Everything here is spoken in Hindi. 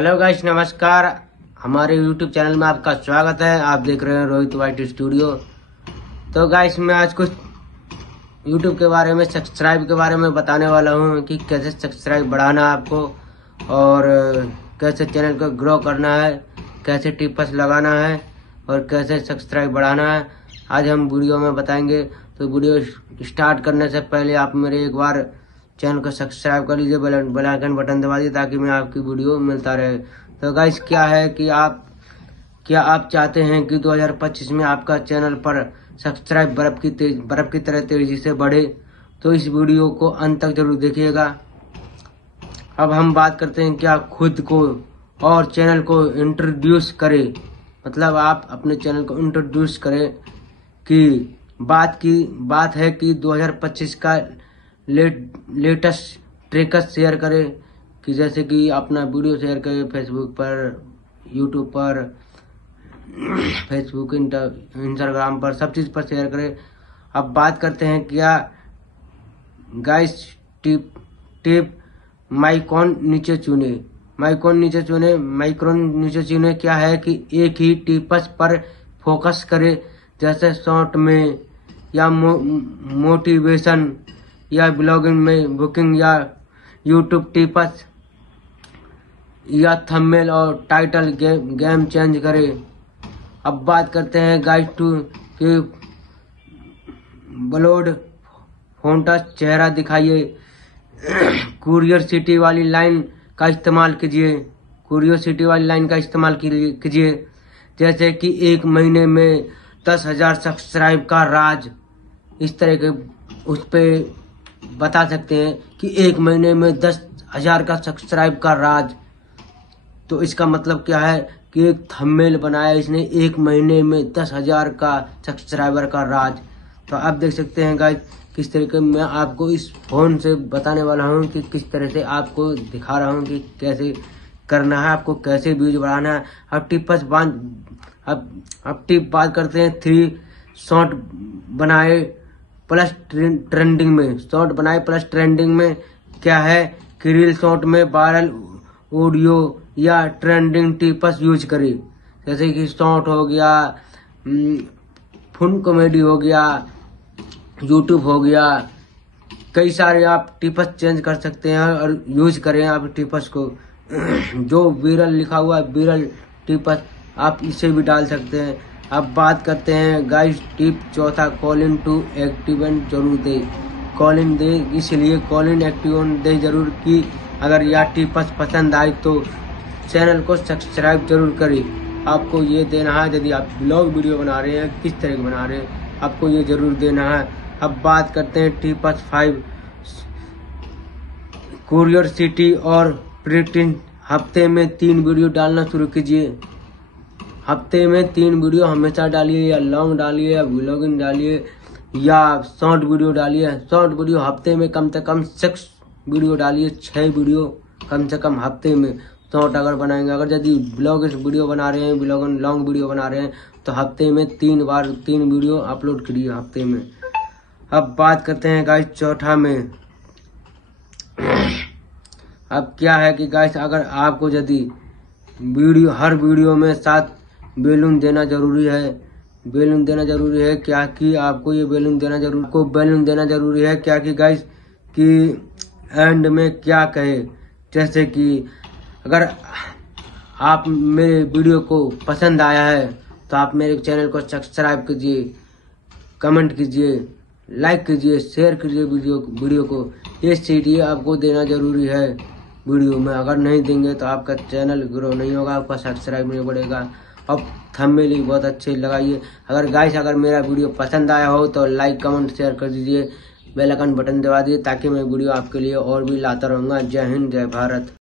हेलो गाइस, नमस्कार। हमारे YouTube चैनल में आपका स्वागत है। आप देख रहे हैं रोहित वाइट स्टूडियो। तो गाइस, मैं आज कुछ YouTube के बारे में, सब्सक्राइब के बारे में बताने वाला हूं कि कैसे सब्सक्राइब बढ़ाना है आपको और कैसे चैनल को ग्रो करना है, कैसे टिप्स लगाना है और कैसे सब्सक्राइब बढ़ाना है। आज हम वीडियो में बताएंगे। तो वीडियो स्टार्ट करने से पहले आप मेरे एक बार चैनल को सब्सक्राइब कर लीजिए, बेल आइकन बटन दबा दीजिए ताकि मैं आपकी वीडियो मिलता रहे। तो गाइस, क्या है कि आप चाहते हैं कि 2025 में आपका चैनल पर सब्सक्राइब बर्फ की तरह तेजी से बढ़े, तो इस वीडियो को अंत तक जरूर देखिएगा। अब हम बात करते हैं क्या खुद को और चैनल को इंट्रोड्यूस करें, मतलब आप अपने चैनल को इंट्रोड्यूस करें कि बात है कि 2025 का लेटेस्ट ट्रिक्स शेयर करें, कि जैसे कि अपना वीडियो शेयर करें फेसबुक पर, यूट्यूब पर, फेसबुक, इंस्टाग्राम पर, सब चीज़ पर शेयर करें। अब बात करते हैं क्या गाइस टिप माइकॉन नीचे चुने। माइक्रोन नीचे चुने क्या है कि एक ही टिप्स पर फोकस करें, जैसे शॉर्ट में या मोटिवेशन या ब्लॉगिंग में, बुकिंग या यूट्यूब टिप्स या थंबनेल और टाइटल गेम चेंज करें। अब बात करते हैं गाइस कि बोल्ड फ़ॉन्ट चेहरा दिखाइए। क्यूरियोसिटी वाली लाइन का इस्तेमाल कीजिए, जैसे कि 1 महीने में 10,000 सब्सक्राइब का राज। इस तरह के उस पे बता सकते हैं कि 1 महीने में 10,000 का सब्सक्राइब का राज। तो इसका मतलब क्या है कि एक थंबनेल बनाया इसने 1 महीने में 10,000 का सब्सक्राइबर का राज। तो आप देख सकते हैं गाइस, किस तरीके मैं आपको इस फोन से बताने वाला हूं कि किस तरह से आपको दिखा रहा हूं कि कैसे करना है, आपको कैसे व्यूज बढ़ाना है। अब टिप बात करते हैं 3 शॉर्ट बनाए प्लस ट्रेंडिंग में। क्या है कि रील शॉर्ट में वायरल ऑडियो या ट्रेंडिंग टिप्स यूज करें, जैसे कि शॉर्ट हो गया, फन कॉमेडी हो गया, यूट्यूब हो गया। कई सारे आप टिप्स चेंज कर सकते हैं और यूज करें आप टिप्स को। जो विरल लिखा हुआ है, विरल टिप्स, आप इसे भी डाल सकते हैं। अब बात करते हैं गाइस टिप चौथा, कॉल इन टू एक्टिवेट जरूर दे। इसलिए कॉल इन एक्टिवेट दे जरूर कि अगर यह टिप्स पसंद आए तो चैनल को सब्सक्राइब जरूर करें। आपको ये देना है, यदि आप ब्लॉग वीडियो बना रहे हैं, किस तरह के बना रहे हैं, आपको ये जरूर देना है। अब बात करते हैं टिप्स 5, क्यूरियोसिटी और प्रिंटिंग। हफ्ते में 3 वीडियो डालना शुरू कीजिए। हफ्ते में 3 वीडियो हमेशा डालिए, या लॉन्ग डालिए, या व्लॉगिंग डालिए, या शॉर्ट वीडियो डालिए। शॉर्ट वीडियो हफ्ते में कम से कम 6 वीडियो डालिए, 6 वीडियो कम से कम हफ्ते में शॉर्ट अगर बनाएंगे। अगर यदि ब्लॉग वीडियो बना रहे हैं, लॉन्ग वीडियो बना रहे हैं, तो हफ्ते में 3 वीडियो अपलोड करिए हफ्ते में। अब बात करते हैं गाइस चौथा में। अब क्या है कि गाइस, अगर आपको यदि हर वीडियो में 7 बैलून देना जरूरी है। क्या कि आपको ये बैलून देना जरूरी है। क्या कि गाइस कि एंड में क्या कहे, जैसे कि अगर आप मेरे वीडियो को पसंद आया है तो आप मेरे चैनल को सब्सक्राइब कीजिए, कमेंट कीजिए, लाइक कीजिए, शेयर कीजिए वीडियो को। ये सीढ़ी आपको देना जरूरी है वीडियो में। अगर नहीं देंगे तो आपका चैनल ग्रो नहीं होगा, आपका सब्सक्राइब नहीं बढ़ेगा। अब थंबनेल भी बहुत अच्छे लगाइए। अगर मेरा वीडियो पसंद आया हो तो लाइक, कमेंट, शेयर कर दीजिए, बेल आइकन बटन दबा दीजिए ताकि मैं वीडियो आपके लिए और भी लाता रहूँगा। जय हिंद, जय भारत।